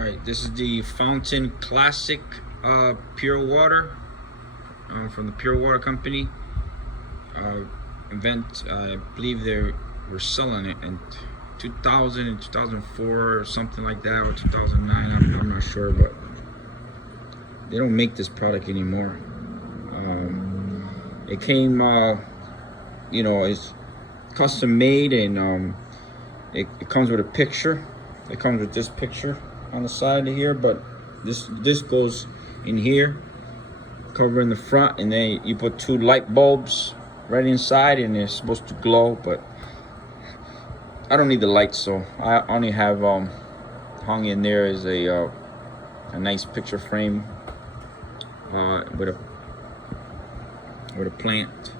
Alright, this is the Fountain Classic pure water from the Pure Water Company. I believe they were selling it in 2000 and 2004 or something like that, or 2009. I'm not sure, but they don't make this product anymore. It came, it's custom made, and it comes with a picture. It comes with this picture on the side of here, but this goes in here, covering the front, and then you put two light bulbs right inside, and they're supposed to glow. But I don't need the lights, so I only have hung in there is a nice picture frame with a plant.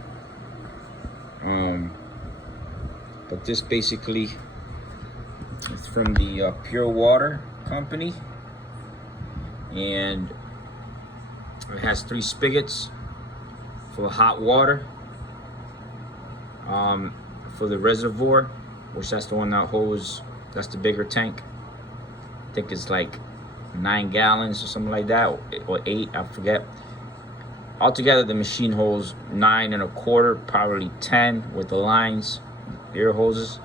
But this basically is from the Pure Water Company, and it has 3 spigots for hot water, for the reservoir, which that's the one that holds, that's the bigger tank. I think it's like 9 gallons or something like that, or 8, I forget. Altogether the machine holds 9 1/4, probably 10 with the lines, air hoses.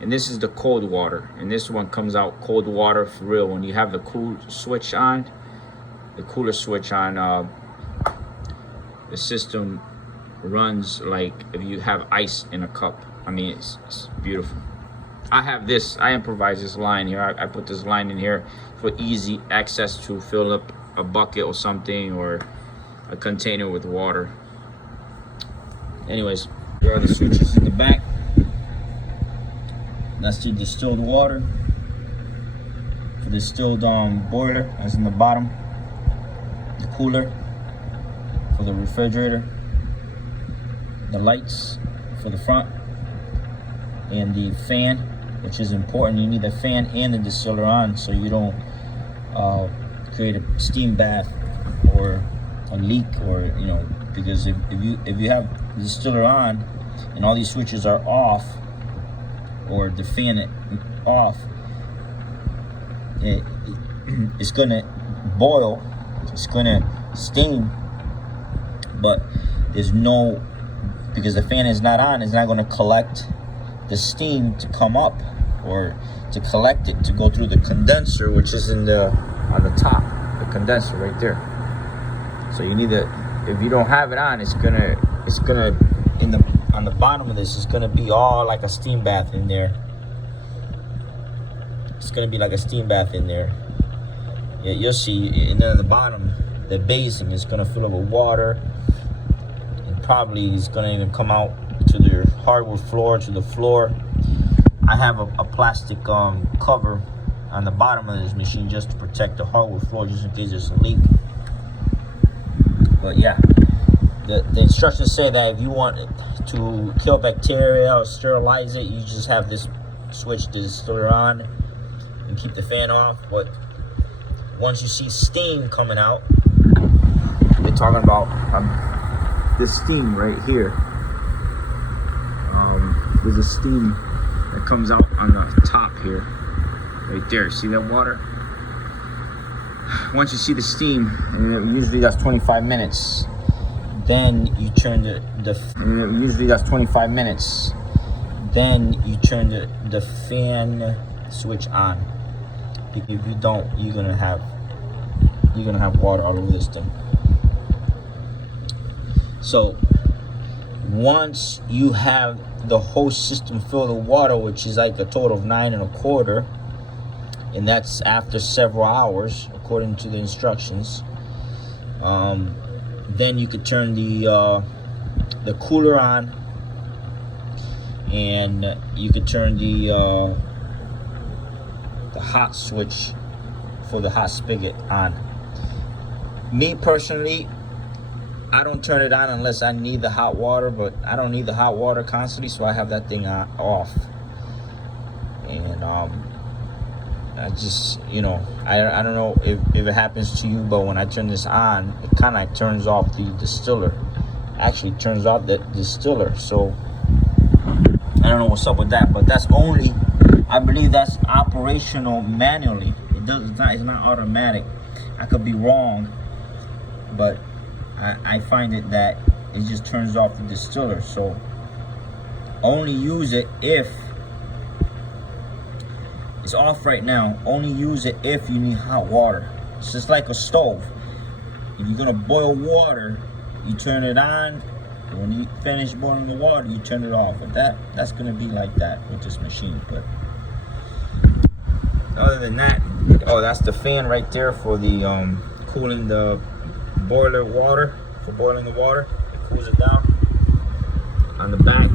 And this is the cold water, and this one comes out cold water for real. When you have the cool switch on, the cooler switch on, the system runs like if you have ice in a cup. I mean, it's beautiful. I have this, I improvise this line here. I put this line in here for easy access to fill up a bucket or something, or a container with water. Anyways, there are the switches in the back. That's the distilled water. For the distilled boiler, that's in the bottom. The cooler for the refrigerator. The lights for the front. And the fan, which is important. You need the fan and the distiller on, so you don't create a steam bath or a leak, or because if you have the distiller on and all these switches are off, or the fan off, it's gonna boil, it's gonna steam, but there's no, because the fan is not on, it's not gonna collect the steam to come up, or to collect it to go through the condenser, which is on the top, the condenser right there. So you need to, if you don't have it on, it's gonna on the bottom of this, it's gonna be all like a steam bath in there. It's gonna be like a steam bath in there. Yeah, you'll see. And then at the bottom, the basin is gonna fill up with water, and probably is gonna even come out to the hardwood floor, to the floor. I have a plastic cover on the bottom of this machine just to protect the hardwood floor, just in case there's a leak. But yeah, the instructions say that if you want to kill bacteria or sterilize it, you just have this switch the distiller on and keep the fan off. But once you see steam coming out, they're talking about this steam right here. There's a steam that comes out on the top here, right there. See that water? Once you see the steam, and usually that's 25 minutes. Then you turn usually that's 25 minutes. Then you turn the fan switch on. If you don't, you're gonna have water all over this thing. So once you have the whole system filled with water, which is like a total of 9 1/4, and that's after several hours according to the instructions, then you could turn the cooler on, and you could turn the hot switch for the hot spigot on. Me personally, I don't turn it on unless I need the hot water, but I don't need the hot water constantly, so I have that thing off. And I just, I don't know if it happens to you, but when I turn this on, it kind of turns off the distiller. Actually turns off the distiller. So I don't know what's up with that, but that's only, I believe that's operational manually. It's not automatic. I could be wrong, but I find it that it just turns off the distiller. So only use it if it's off right now. Only use it if you need hot water. It's just like a stove. If you're gonna boil water, you turn it on. When you finish boiling the water, you turn it off. But that's gonna be like that with this machine. But other than that, oh, that's the fan right there for the cooling the boiler water, for boiling the water. It cools it down. On the back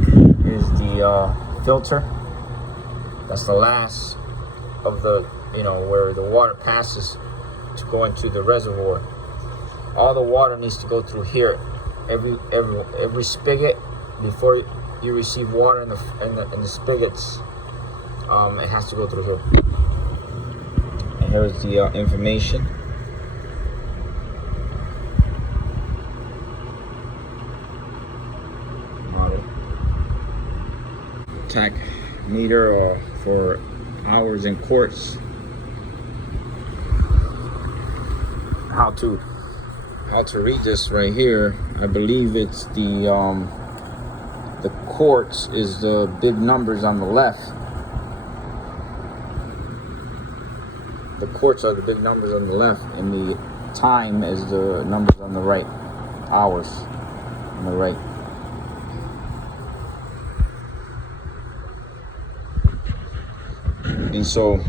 is the filter. That's the last of the, where the water passes to go into the reservoir. All the water needs to go through here. Every spigot, before you receive water in the spigots, it has to go through here. And here's the information. Model. Tach meter for hours in quarts. How to read this right here? I believe it's the quarts is the big numbers on the left. The quarts are the big numbers on the left, and the time is the numbers on the right. Hours on the right. And so, all right,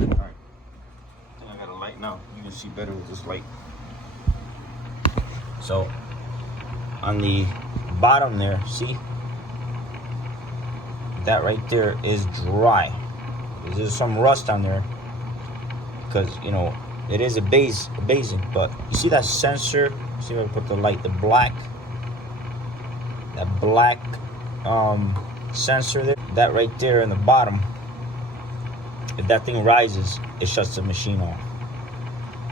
I think I got a light now. You can see better with this light. So, on the bottom there, see? That right there is dry. There's some rust on there because, it is a basing. But you see that sensor? See if I put the light, that black sensor there? That right there in the bottom, if that thing rises, it shuts the machine off.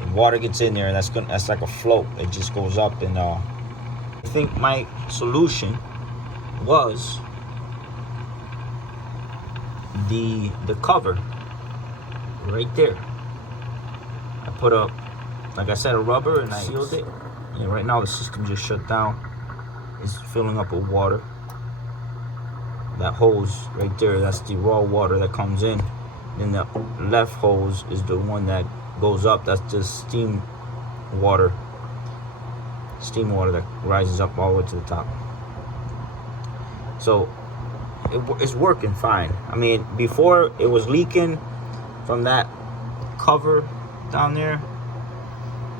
If water gets in there, that's like a float. It just goes up. And I think my solution was the cover right there. I put up, like I said, a rubber, and I sealed it. And right now the system just shut down. It's filling up with water. That hose right there, that's the raw water that comes in. Then the left hose is the one that goes up. That's the steam water that rises up all the way to the top. So it's working fine. I mean, before it was leaking from that cover down there.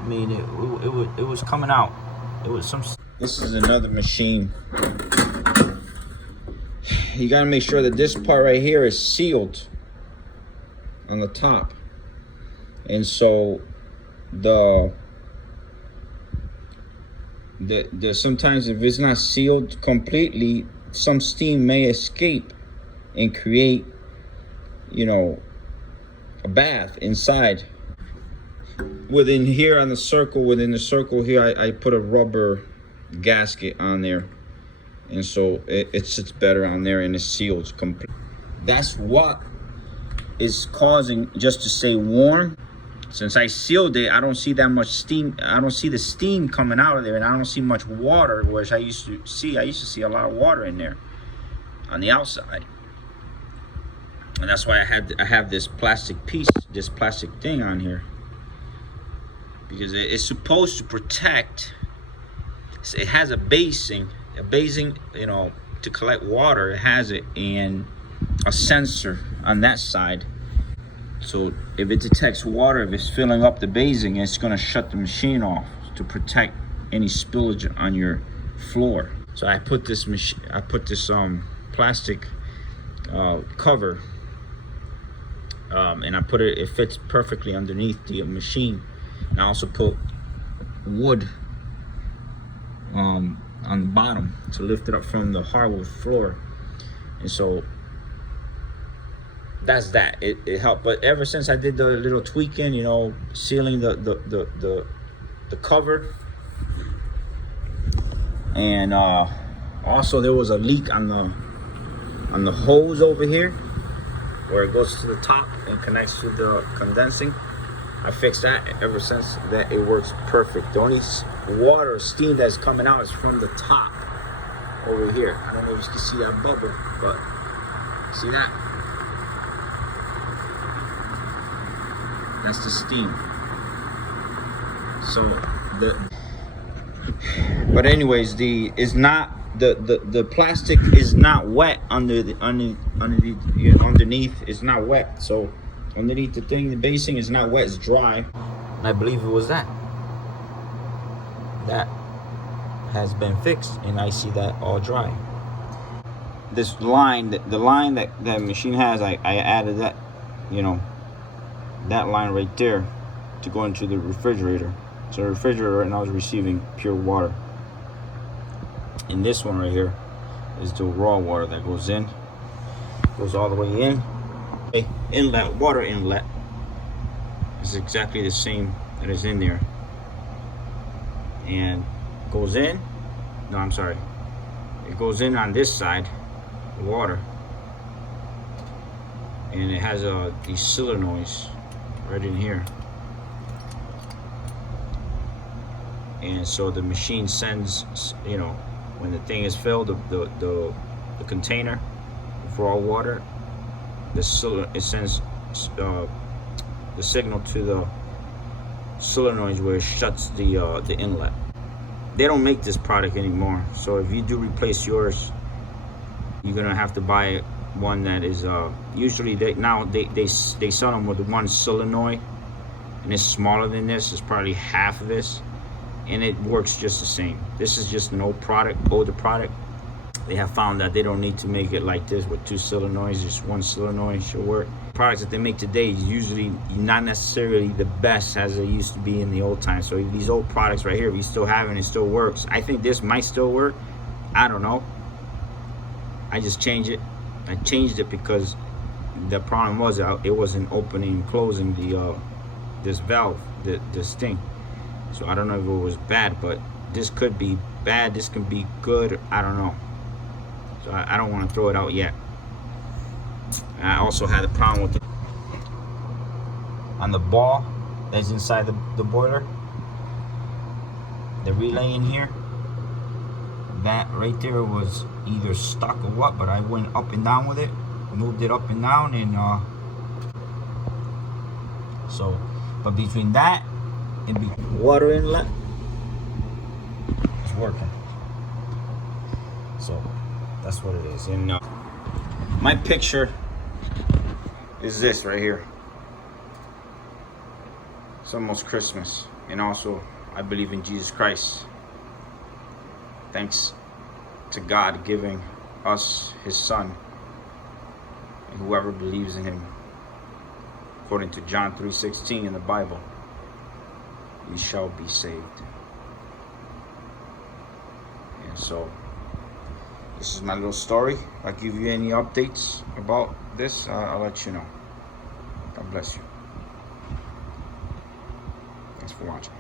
I mean, it was coming out. It was some. This is another machine. You gotta make sure that this part right here is sealed on the top, and so the sometimes if it's not sealed completely, some steam may escape and create, a bath inside. Within the circle here, I put a rubber gasket on there, and so it sits better on there, and it's sealed completely. That's what is causing just to stay warm. Since I sealed it, I don't see that much steam. I don't see the steam coming out of there, and I don't see much water, which I used to see a lot of water in there on the outside. And that's why I have this plastic thing on here, because it's supposed to protect. It has a basing, to collect water. It has it, and a sensor on that side. So if it detects water, if it's filling up the basing, it's gonna shut the machine off to protect any spillage on your floor. So I put this plastic cover, and it fits perfectly underneath the machine. And I also put wood on the bottom to lift it up from the hardwood floor. And so that's that. It helped. But ever since I did the little tweaking, sealing the cover, and also there was a leak on the hose over here. where it goes to the top and connects to the condensing. I fixed that. Ever since that, it works perfect. The only water, steam that's coming out is from the top over here. I don't know if you can see that bubble, but see that? That's the steam. So but anyways, the plastic is not wet underneath. It's not wet. So underneath the thing, the basing is not wet. It's dry. And I believe it was that has been fixed, and I see that all dry. This line, the line that machine has, I added that, that line right there to go into the refrigerator. So the refrigerator right now is receiving pure water. And this one right here is the raw water that goes in, goes all the way in. Okay, inlet, water inlet is exactly the same that is in there, and goes in. No, I'm sorry. It goes in on this side, the water, and it has these solenoids right in here. And so the machine sends, when the thing is filled, the container for all water, it sends the signal to the solenoids where it shuts the inlet. They don't make this product anymore, so if you do replace yours, you're gonna have to buy one that is usually they sell them with one solenoid, and it's smaller than this. It's probably half of this, and it works just the same. This is just an older product. They have found that they don't need to make it like this with two solenoids. Just one solenoid should work. Products that they make today is usually not necessarily the best as it used to be in the old times. So these old products right here, if you still have it, it still works. I think this might still work. I don't know. I just changed it. I changed it because the problem was it wasn't opening and closing this valve, this thing. So I don't know if it was bad, but this could be bad. This can be good. I don't know. So I don't want to throw it out yet. I also had a problem with on the ball that's inside the boiler, the relay in here. That right there was either stuck or what, but I went up and down with it, moved it up and down, and so, but between that and water inlet, it's working. So that's what it is. And my picture is this right here. It's almost Christmas, and also I believe in Jesus Christ. Thanks to God giving us his son, and whoever believes in him, according to John 3:16 in the Bible, we shall be saved. And so this is my little story. If I give you any updates about this, I'll let you know. God bless you. Thanks for watching.